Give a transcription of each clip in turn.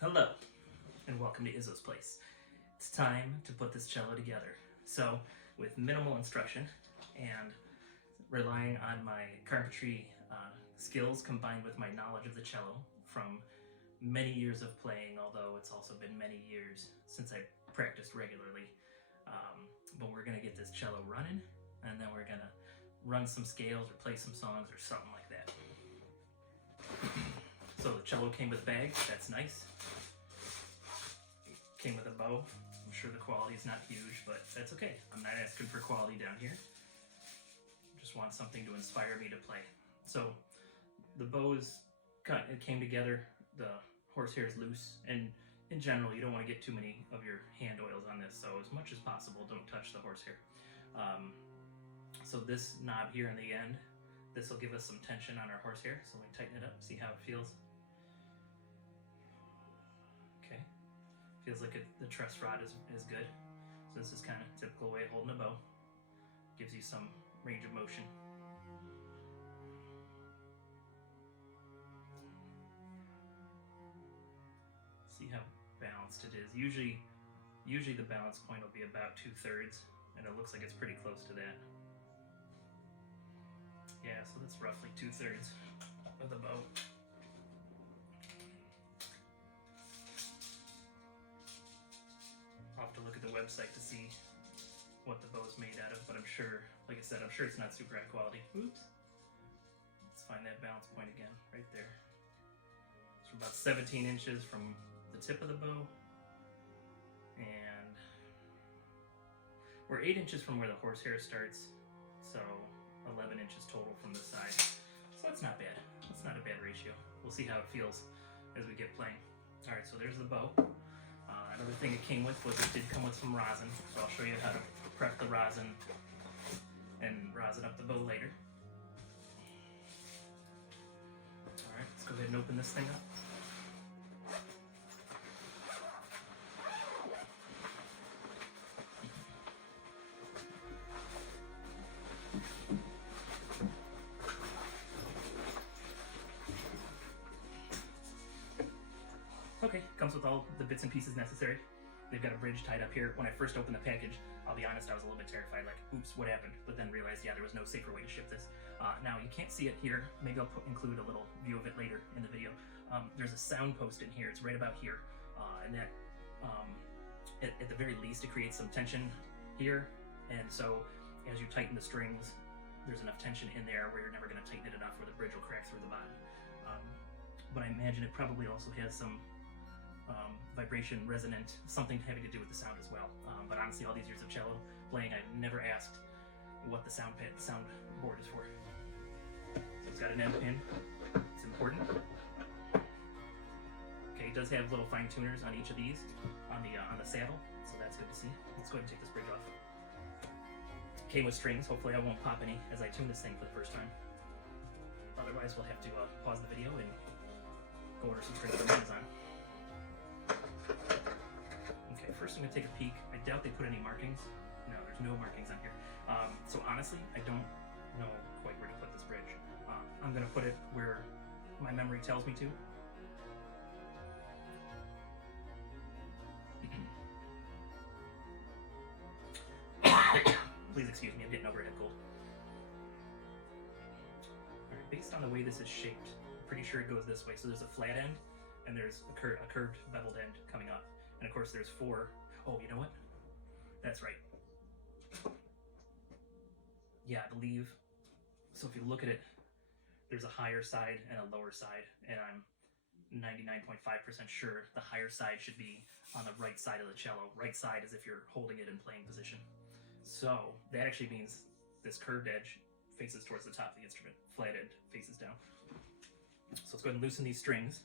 Hello, and welcome to Izzo's place. It's time to put this cello together. So, with minimal instruction and relying on my carpentry skills combined with my knowledge of the cello from many years of playing, although it's also been many years since I practiced regularly. But we're gonna get this cello running, and then we're gonna run some scales or play some songs or something like that. So the cello came with a bag, that's nice. Came with a bow. I'm sure the quality is not huge, but that's okay. I'm not asking for quality down here. Just want something to inspire me to play. So the bow is cut, it came together, the horsehair is loose, and in general you don't want to get too many of your hand oils on this, so as much as possible don't touch the horsehair. So this knob here in the end, this will give us some tension on our horsehair, so we tighten it up, see how it feels. Okay, feels like the truss rod is good. So this is kind of typical way of holding a bow. Gives you some range of motion. See how balanced it is. Usually the balance point will be about 2/3, and it looks like it's pretty close to that. Yeah, so that's roughly 2/3 of the bow. I'll have to look at the website to see what the bow is made out of, but I'm sure, like I said, I'm sure it's not super high quality. Oops. Let's find that balance point again, right there. It's about 17 inches from the tip of the bow, and we're 8 inches from where the horsehair starts, so 11 inches total from the side. So that's not bad. That's not a bad ratio. We'll see how it feels as we get playing. All right, so there's the bow. Another thing it came with was it did come with some rosin, so I'll show you how to prep the rosin and rosin up the bow later. All right, let's go ahead and open this thing up. Okay, comes with all the bits and pieces necessary. They've got a bridge tied up here. When I first opened the package, I'll be honest, I was a little bit terrified, like, oops, what happened? But then realized, yeah, there was no safer way to ship this. Now, you can't see it here. Maybe I'll include a little view of it later in the video. There's a sound post in here. It's right about here. And that, at the very least, it creates some tension here. And so, as you tighten the strings, there's enough tension in there where you're never going to tighten it enough where the bridge will crack through the bottom. But I imagine it probably also has some vibration, resonant, something having to do with the sound as well. But honestly, all these years of cello playing, I've never asked what the sound board is for. So it's got an end pin. It's important. Okay, it does have little fine tuners on each of these on the saddle, so that's good to see. Let's go ahead and take this bridge off. Came with strings. Hopefully, I won't pop any as I tune this thing for the first time. Otherwise, we'll have to pause the video and go order some strings from Amazon. Okay, first I'm going to take a peek. I doubt they put any markings. No, there's no markings on here. So honestly, I don't know quite where to put this bridge. I'm going to put it where my memory tells me to. Please excuse me, I'm getting over a head cold. Alright, based on the way this is shaped, I'm pretty sure it goes this way. So there's a flat end, and there's a curved beveled end coming up. And of course there's four. Oh, you know what? That's right. Yeah, I believe. So if you look at it, there's a higher side and a lower side. And I'm 99.5% sure the higher side should be on the right side of the cello. Right side is if you're holding it in playing position. So that actually means this curved edge faces towards the top of the instrument. Flat end faces down. So let's go ahead and loosen these strings.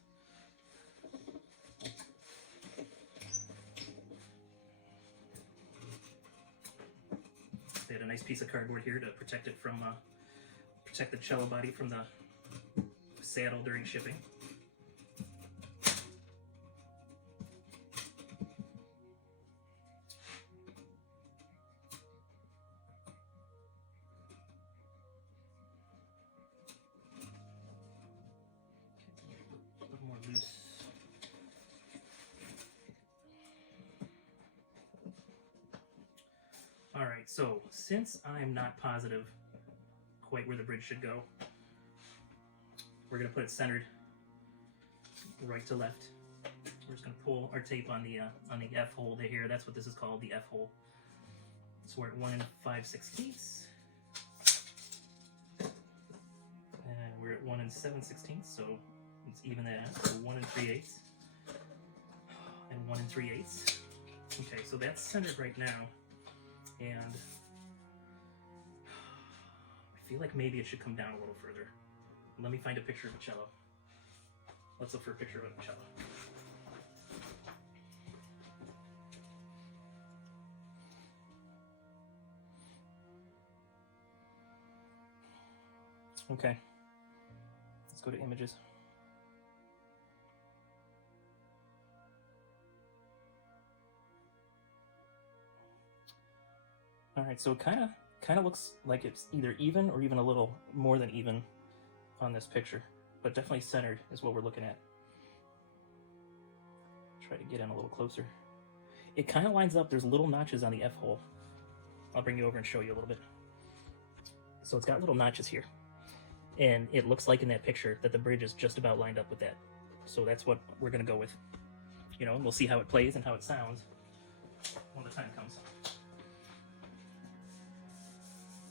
They had a nice piece of cardboard here to protect it from, protect the cello body from the saddle during shipping. Okay, a little more loose All right, so since I'm not positive quite where the bridge should go, we're gonna put it centered right to left. We're just gonna pull our tape on the F hole here. That's what this is called, the F hole. So we're at 1 5/16, and we're at 1 7/16. So let's even that out. So 1 3/8 and 1 3/8. Okay, so that's centered right now, and I feel like maybe it should come down a little further. Let me find a picture of a cello. Let's look for a picture of a cello. Okay, let's go to images. All right, so it kind of looks like it's either even or even a little more than even on this picture, but definitely centered is what we're looking at. Try to get in a little closer. It kind of lines up. There's little notches on the F hole. I'll bring you over and show you a little bit. So it's got little notches here, and it looks like in that picture that the bridge is just about lined up with that. So that's what we're gonna go with. You know, and we'll see how it plays and how it sounds when the time comes.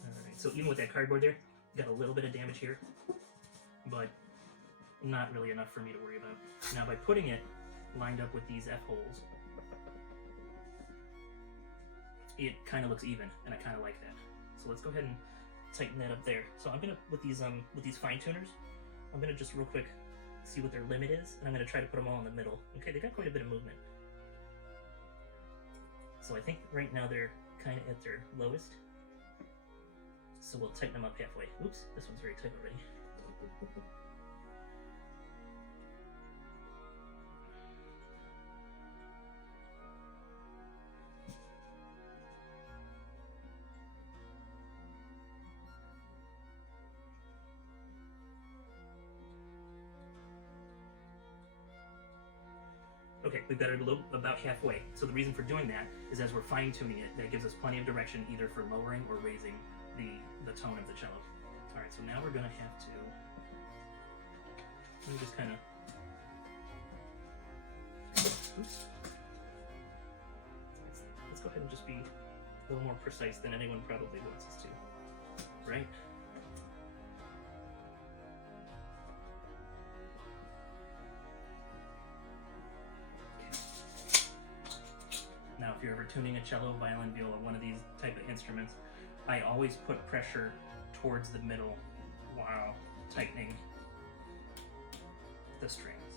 Alright, so even with that cardboard there, got a little bit of damage here, but not really enough for me to worry about. Now by putting it lined up with these F holes, it kind of looks even, and I kind of like that. So let's go ahead and tighten that up there. So I'm gonna, with these fine tuners, I'm gonna just real quick see what their limit is, and I'm gonna try to put them all in the middle. Okay, they got quite a bit of movement. So I think right now they're kind of at their lowest. So we'll tighten them up halfway. Oops, this one's very tight already. Okay, we've got it about halfway. So the reason for doing that is as we're fine-tuning it, that gives us plenty of direction either for lowering or raising the tone of the cello. All right, so now we're gonna have to, let me just kind of, oops. Let's go ahead and just be a little more precise than anyone probably wants us to, right? Now, if you're ever tuning a cello, violin, viola, one of these type of instruments, I always put pressure towards the middle while tightening the strings.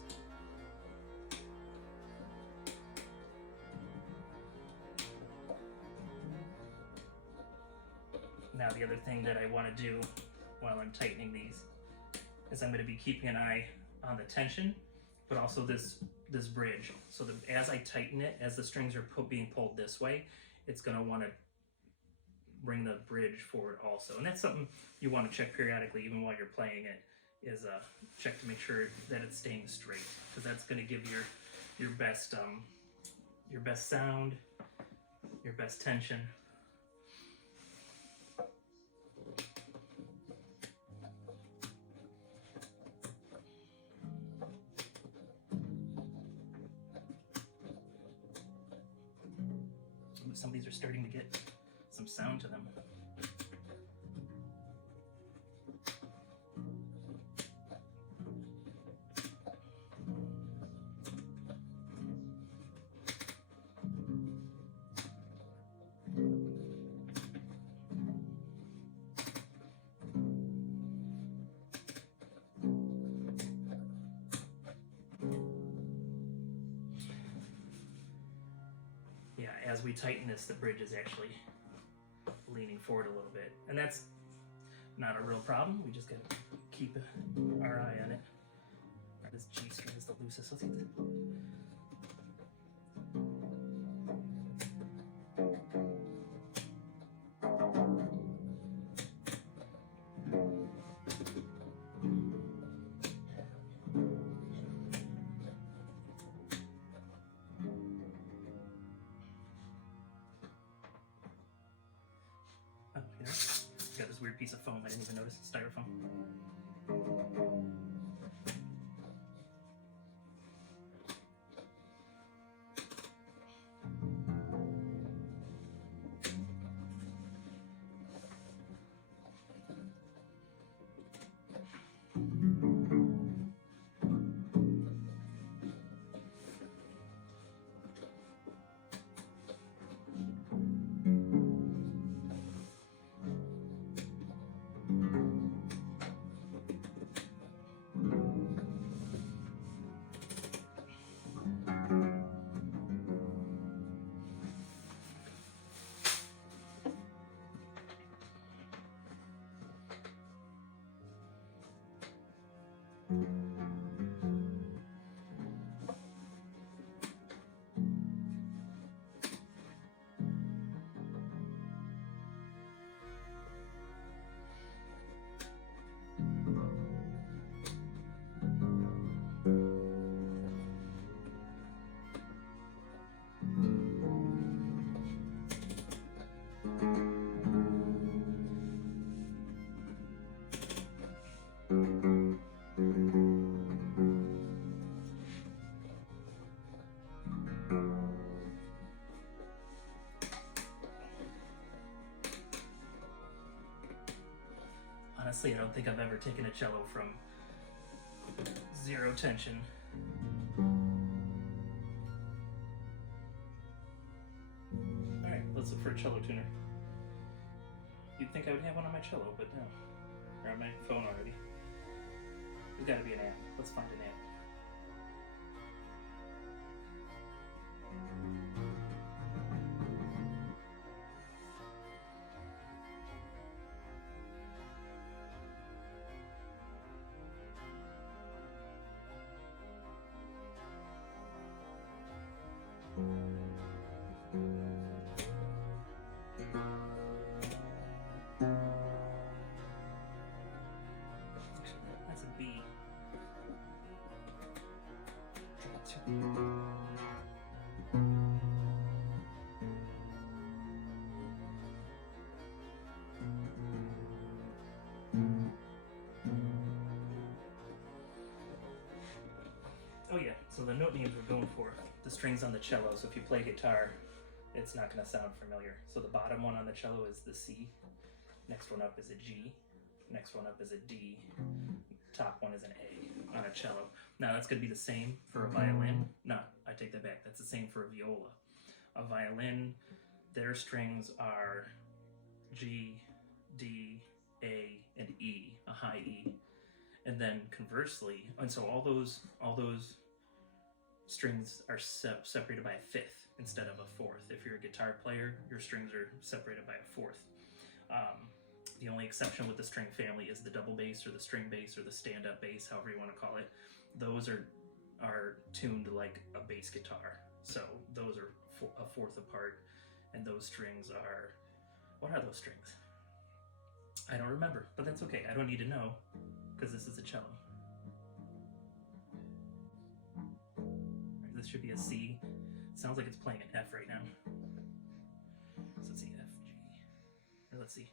Now, the other thing that I want to do while I'm tightening these is I'm going to be keeping an eye on the tension, but also this bridge. So that as I tighten it, as the strings are being pulled this way, it's going to want to bring the bridge forward also. And that's something you want to check periodically, even while you're playing it, is check to make sure that it's staying straight, because that's going to give your best sound, your best tension. Some of these are starting to get some sound to them. Yeah, as we tighten this, the bridge is actually leaning forward a little bit. And that's not a real problem. We just gotta keep our eye on it. This G string is the loosest. Let's get this. Oh, you know, got this weird piece of foam I didn't even notice. It's styrofoam. Honestly, I don't think I've ever taken a cello from 0 tension. Alright, let's look for a cello tuner. You'd think I would have one on my cello, but no. Or on my phone already. There's gotta be an app. Let's find an app. That's a B. Oh yeah, so the note names we're going for, the strings on the cello, so if you play guitar, it's not going to sound familiar. So the bottom one on the cello is the C, next one up is a G, next one up is a D, top one is an A on a cello. Now that's going to be the same for a violin. No, I take that back. That's the same for a viola. A violin, their strings are G, D, A, and E, a high E. And then conversely, and so all those strings are separated by a fifth instead of a fourth. If you're a guitar player, your strings are separated by a fourth. The only exception with the string family is the double bass or the string bass or the stand-up bass, however you want to call it. Those are tuned like a bass guitar. So those are a fourth apart, and those strings are, what are those strings? I don't remember, but that's okay. I don't need to know, because this is a cello. This should be a C. It sounds like it's playing an F right now. So let's see, F, G. Or let's see.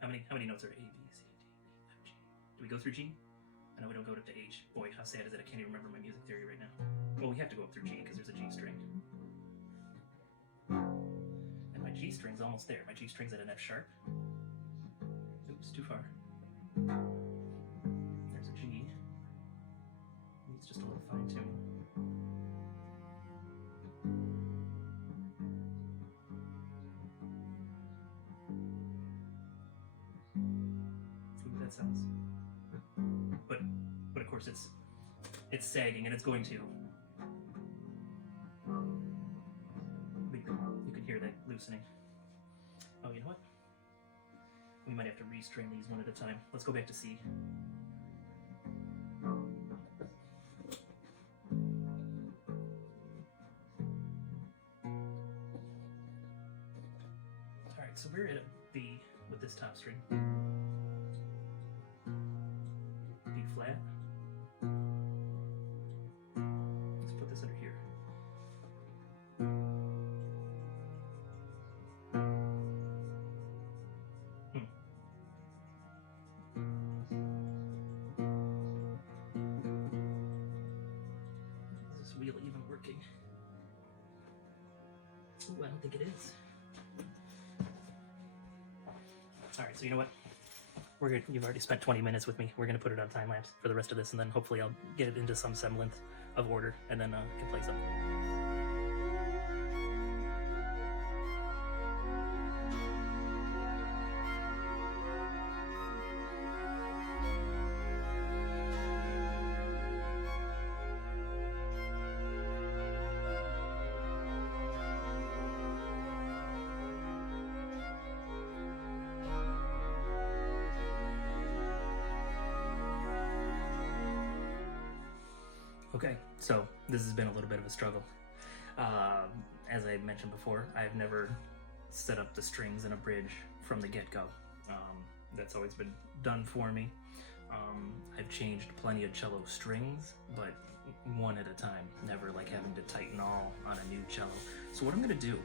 How many notes are A, B, C, D, E, F, G? Do we go through G? I know we don't go up to H. Boy, how sad is it? I can't even remember my music theory right now. Well, we have to go up through G because there's a G string. And my G string's almost there. My G string's at an F sharp. Oops, too far. There's a G. Needs just a little fine tuning. Ooh, that sounds. But of course it's sagging and it's going to. You can hear that loosening. Oh, you know what? We might have to restring these one at a time. Let's go back to C. Alright, so we're at a B with this top string. B flat. Let's put this under here. don't think it is. All right, so you know what? You've already spent 20 minutes with me. We're gonna put it on time lapse for the rest of this, and then hopefully I'll get it into some semblance of order, and then can play something. Okay, so this has been a little bit of a struggle. As I mentioned before, I've never set up the strings in a bridge from the get-go. That's always been done for me. I've changed plenty of cello strings, but one at a time, never like having to tighten all on a new cello. So what I'm gonna do,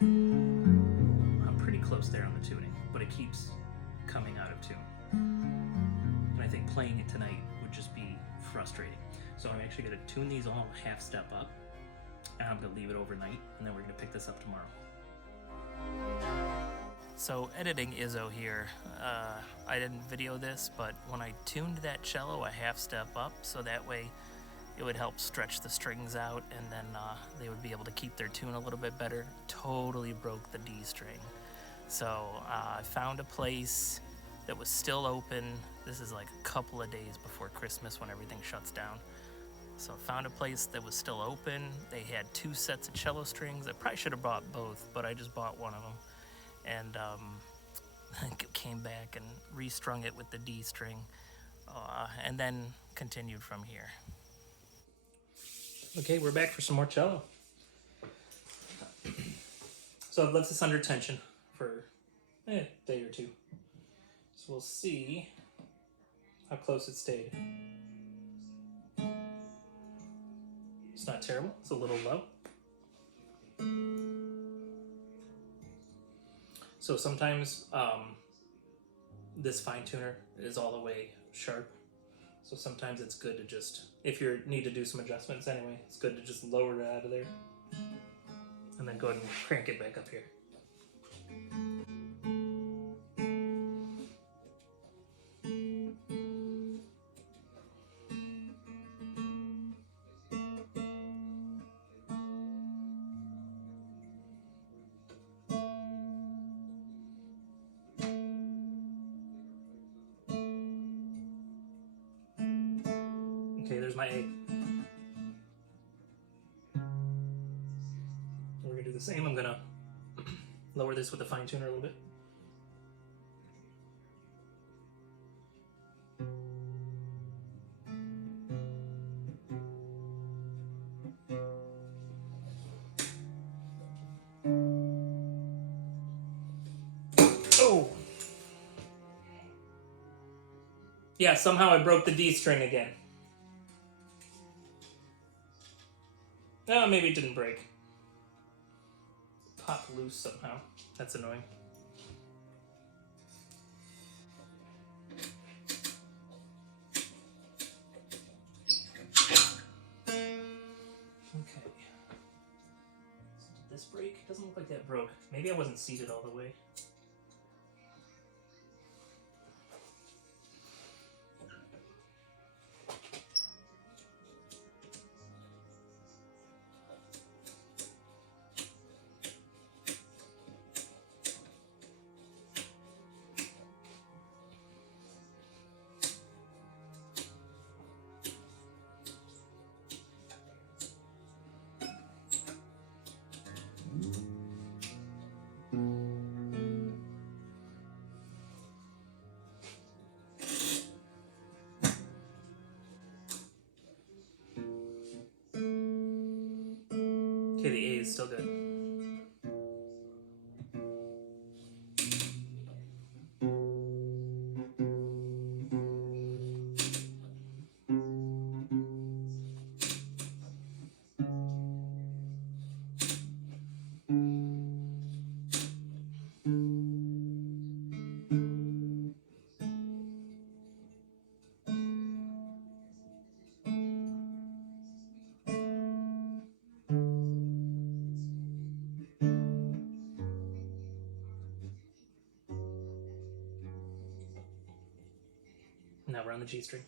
I'm pretty close there on the tuning, but it keeps coming out of tune. And I think playing it tonight would just be frustrating. So I'm actually going to tune these all half step up, and I'm going to leave it overnight, and then we're going to pick this up tomorrow. So editing Izzo here, I didn't video this, but when I tuned that cello a half step up, so that way it would help stretch the strings out, and then they would be able to keep their tune a little bit better, totally broke the D string. So I found a place that was still open. This is like a couple of days before Christmas when everything shuts down. So I found a place that was still open. They had 2 sets of cello strings. I probably should have bought both, but I just bought one of them. And came back and restrung it with the D string, and then continued from here. Okay, we're back for some more cello. So I've left this under tension for a day or two. So we'll see how close it stayed. It's not terrible, it's a little low. So sometimes this fine tuner is all the way sharp. So sometimes it's good to just, if you need to do some adjustments anyway, it's good to just lower it out of there. And then go ahead and crank it back up here. Okay, there's my A. We're gonna do the same. I'm gonna lower this with the fine tuner a little bit. Oh! Yeah, somehow I broke the D string again. Oh, maybe it didn't break. Pop loose somehow. That's annoying. Okay. So did this break? Doesn't look like that broke. Maybe I wasn't seated all the way. Now we're on the G string.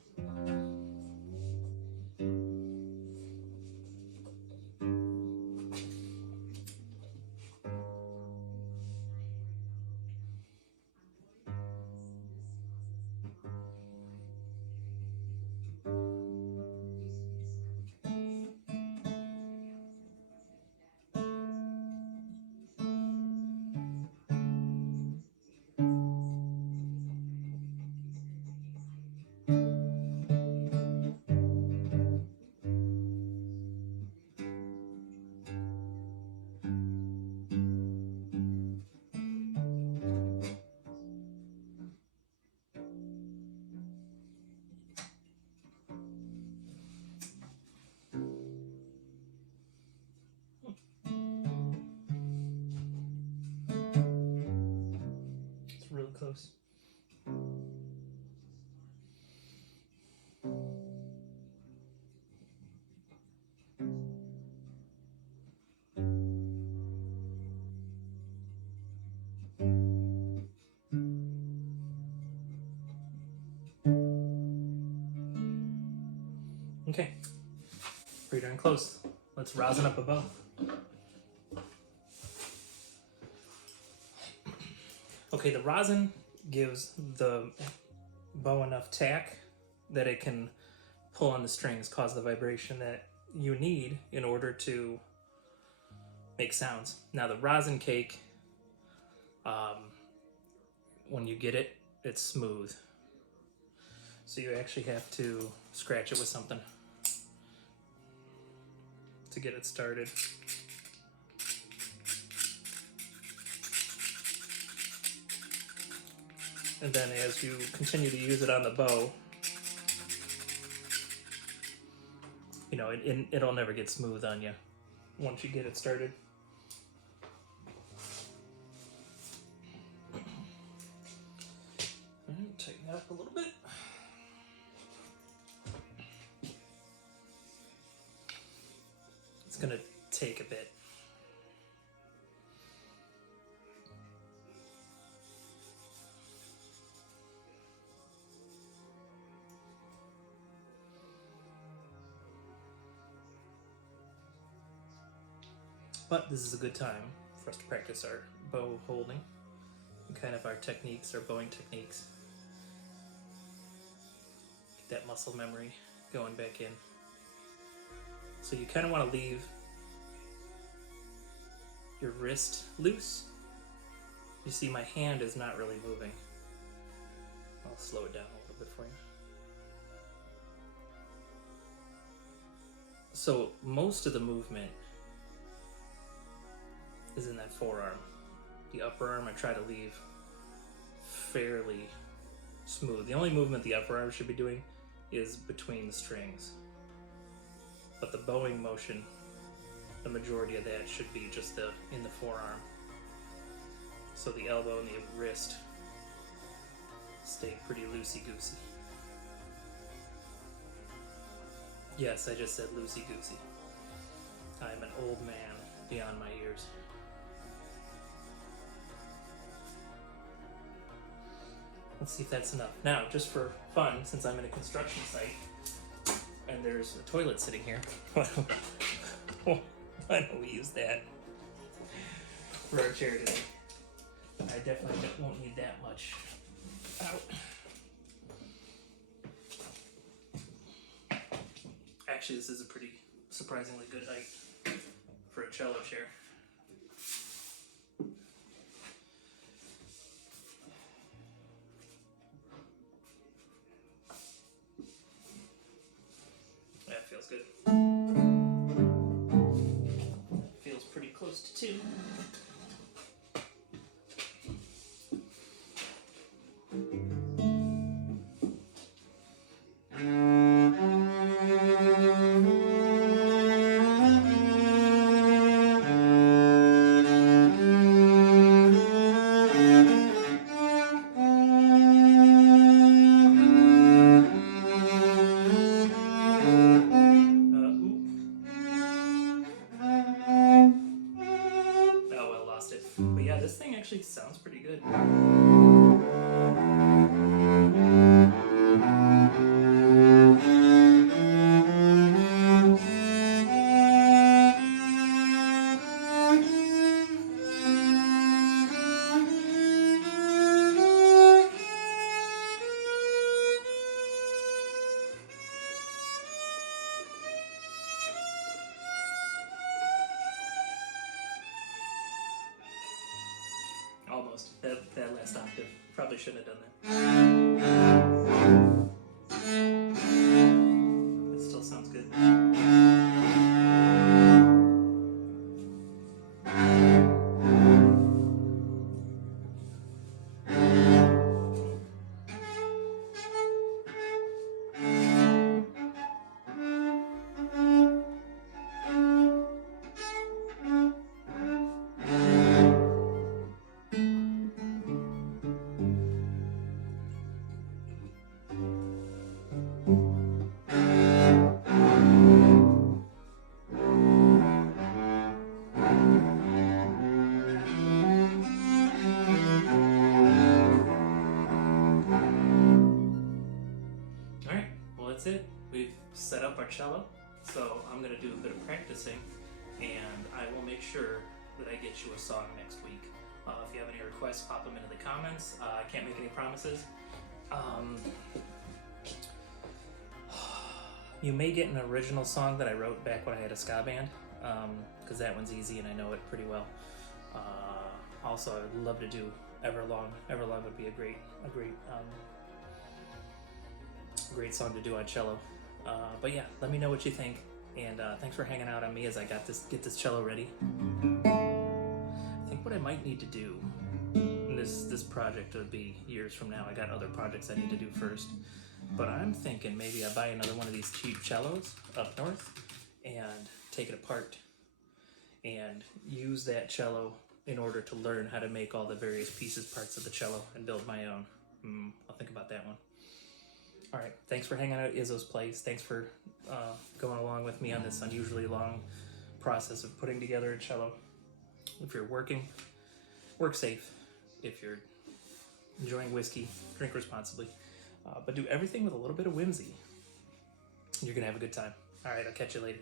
It's really close. Okay, pretty darn close. Let's rosin up a bow. Okay, the rosin gives the bow enough tack that it can pull on the strings, cause the vibration that you need in order to make sounds. Now the rosin cake, when you get it, it's smooth. So you actually have to scratch it with something to get it started. And then as you continue to use it on the bow, you know, it'll never get smooth on you once you get it started. Alright, tighten that up a little bit. It's gonna take a bit. But this is a good time for us to practice our bow holding and kind of our techniques, our bowing techniques. Get that muscle memory going back in. So you kind of want to leave your wrist loose. You see my hand is not really moving. I'll slow it down a little bit for you. So most of the movement is in that forearm. The upper arm I try to leave fairly smooth. The only movement the upper arm should be doing is between the strings. But the bowing motion, the majority of that should be just in the forearm. So the elbow and the wrist stay pretty loosey-goosey. Yes, I just said loosey-goosey. I'm an old man beyond my years. Let's see if that's enough. Now, just for fun, since I'm in a construction site, and there's a toilet sitting here, why don't we use that for our chair today? I definitely won't need that much out. Actually, this is a pretty surprisingly good height for a cello chair. That feels good. Feels pretty close to 2. But yeah, this thing actually sounds pretty good. almost. That last octave. Probably shouldn't have done that. It still sounds good. Alright, well that's it. We've set up our cello, so I'm going to do a bit of practicing, and I will make sure that I get you a song next week. If you have any requests, pop them into the comments. I can't make any promises. You may get an original song that I wrote back when I had a ska band, because that one's easy and I know it pretty well. Also, I would love to do Everlong. Everlong would be a great song to do on cello. But yeah, let me know what you think, and thanks for hanging out on me as I get this cello ready. I think what I might need to do in this project would be years from now. I got other projects I need to do first, but I'm thinking maybe I buy another one of these cheap cellos up north and take it apart and use that cello in order to learn how to make all the various parts of the cello and build my own. I'll think about that one. All right, thanks for hanging out at Izzo's place. Thanks for going along with me on this unusually long process of putting together a cello. If you're working, work safe. If you're enjoying whiskey, drink responsibly. But do everything with a little bit of whimsy. You're gonna have a good time. All right, I'll catch you later.